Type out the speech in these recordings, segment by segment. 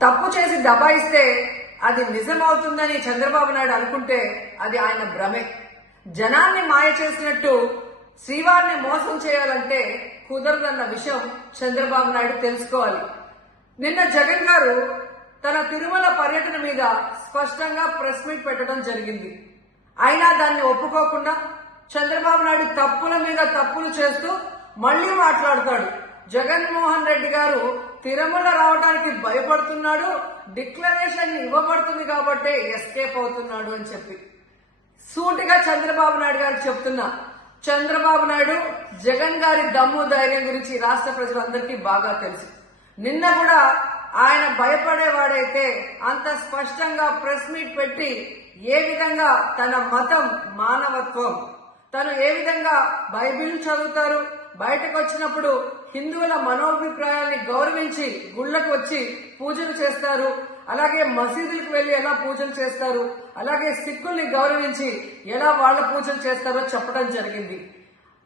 తప్పు చేసి దబాయిస్తే అది నిజమవుతుందని చంద్రబాబు నాయుడు అనుకుంటే అది ఆయన భ్రమే. జనాన్ని మాయ చేసినట్టు శ్రీవారిని మోసం చేయాలంటే కుదరదన్న విషయం చంద్రబాబు నాయుడు తెలుసుకోవాలి. నిన్న జగన్ గారు తన తిరుమల పర్యటన మీద స్పష్టంగా ప్రెస్ మీట్ పెట్టడం జరిగింది. అయినా దాన్ని ఒప్పుకోకుండా చంద్రబాబు నాయుడు తప్పుల మీద తప్పులు చేస్తూ మళ్లీ మాట్లాడతాడు. జగన్మోహన్ రెడ్డి గారు తిరుమల రావడానికి భయపడుతున్నాడు, డిక్లరేషన్ ఇవ్వబడుతుంది కాబట్టి ఎస్కేప్ అవుతున్నాడు అని చెప్పి సూటిగా చంద్రబాబు నాయుడు గారికి చెప్తున్నా. చంద్రబాబు నాయుడు జగన్ గారి దమ్ము ధైర్యం గురించి రాష్ట్ర ప్రజలందరికీ బాగా తెలుసు. నిన్న కూడా ఆయన భయపడేవాడైతే అంత స్పష్టంగా ప్రెస్ మీట్ పెట్టి ఏ విధంగా తన మతం మానవత్వం, తను ఏ విధంగా బైబిల్ చదువుతారు, బయటకు వచ్చినప్పుడు హిందువుల మనోభిప్రాయాల్ని గౌరవించి గుళ్లకు వచ్చి పూజలు చేస్తారు, అలాగే మసీదులకు వెళ్లి ఎలా పూజలు చేస్తారు, అలాగే సిక్కుల్ని గౌరవించి ఎలా వాళ్ళ పూజలు చేస్తారో చెప్పడం జరిగింది.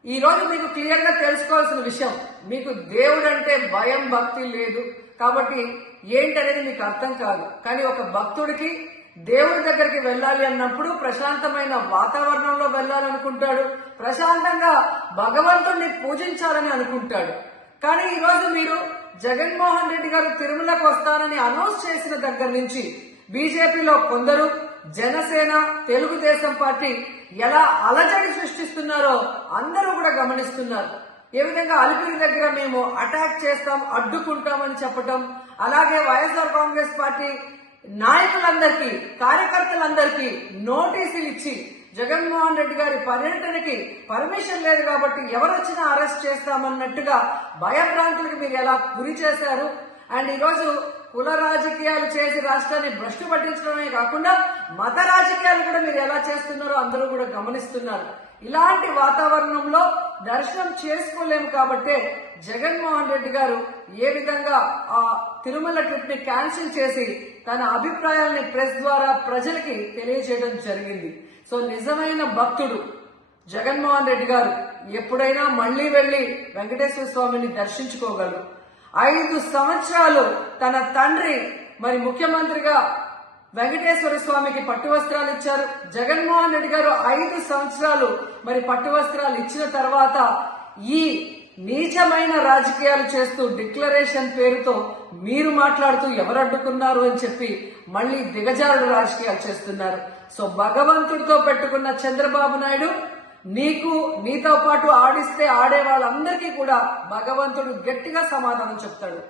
ఈ రోజు మీకు క్లియర్ గా తెలుసుకోవాల్సిన విషయం, మీకు దేవుడు అంటే భయం భక్తి లేదు కాబట్టి ఏంటనేది మీకు అర్థం కాదు. కానీ ఒక భక్తుడికి దేవుడి దగ్గరికి వెళ్ళాలి అన్నప్పుడు ప్రశాంతమైన వాతావరణంలో వెళ్ళాలనుకుంటాడు, ప్రశాంతంగా భగవంతుడిని పూజించాలని అనుకుంటాడు. కానీ ఈ రోజు మీరు జగన్మోహన్ రెడ్డి గారు తిరుమలకు వస్తారని అనౌన్స్ చేసిన దగ్గర నుంచి బీజేపీలో కొందరు, జనసేన, తెలుగుదేశం పార్టీ ఎలా అలజడి సృష్టిస్తున్నారో అందరూ కూడా గమనిస్తున్నారు. ఏ విధంగా అలిపిరి దగ్గర మేము అటాక్ చేస్తాం, అడ్డుకుంటామని చెప్పటం, అలాగే వైఎస్ఆర్ కాంగ్రెస్ పార్టీ నాయకులందరికీ, కార్యకర్తలందరికీ నోటీసులు ఇచ్చి జగన్మోహన్ రెడ్డి గారి పర్యటనకి పర్మిషన్ లేదు కాబట్టి ఎవరొచ్చినా అరెస్ట్ చేస్తామన్నట్టుగా భయభ్రాంతులకు మీరు ఎలా గురి చేశారు. అండ్ ఈరోజు కుల రాజకీయాలు చేసి రాష్ట్రాన్ని భ్రష్టు పట్టించడమే కాకుండా మత రాజకీయాలు కూడా మీరు ఎలా చేస్తున్నారో అందరూ కూడా గమనిస్తున్నారు. ఇలాంటి వాతావరణంలో దర్శనం చేసుకోలేము కాబట్టే జగన్మోహన్ రెడ్డి గారు ఏ విధంగా ఆ తిరుమల ట్రిప్ ని క్యాన్సిల్ చేసి తన అభిప్రాయాల్ని ప్రెస్ ద్వారా ప్రజలకి తెలియజేయడం జరిగింది. సో నిజమైన భక్తుడు జగన్మోహన్ రెడ్డి గారు ఎప్పుడైనా మళ్లీ వెళ్లి వెంకటేశ్వర స్వామిని దర్శించుకోగలరు. 5 సంవత్సరాలు తన తండ్రి మరి ముఖ్యమంత్రిగా వెంకటేశ్వర స్వామికి పట్టు వస్త్రాలు ఇచ్చారు. జగన్మోహన్ రెడ్డి గారు 5 సంవత్సరాలు మరి పట్టు వస్త్రాలు ఇచ్చిన తర్వాత ఈ నీచమైన రాజకీయాలు చేస్తూ డిక్లరేషన్ పేరుతో మీరు మాట్లాడుతూ ఎవరు అడ్డుకున్నారు అని చెప్పి మళ్లీ దిగజారుడు రాజకీయాలు చేస్తున్నారు. సో భగవంతుడితో పెట్టుకున్న చంద్రబాబు నాయుడు నీతో పాటు ఆడిస్తే ఆడే వాళ్ళందరికీ కూడా భగవంతుడు గట్టిగా సమాధానం చెప్తాడు.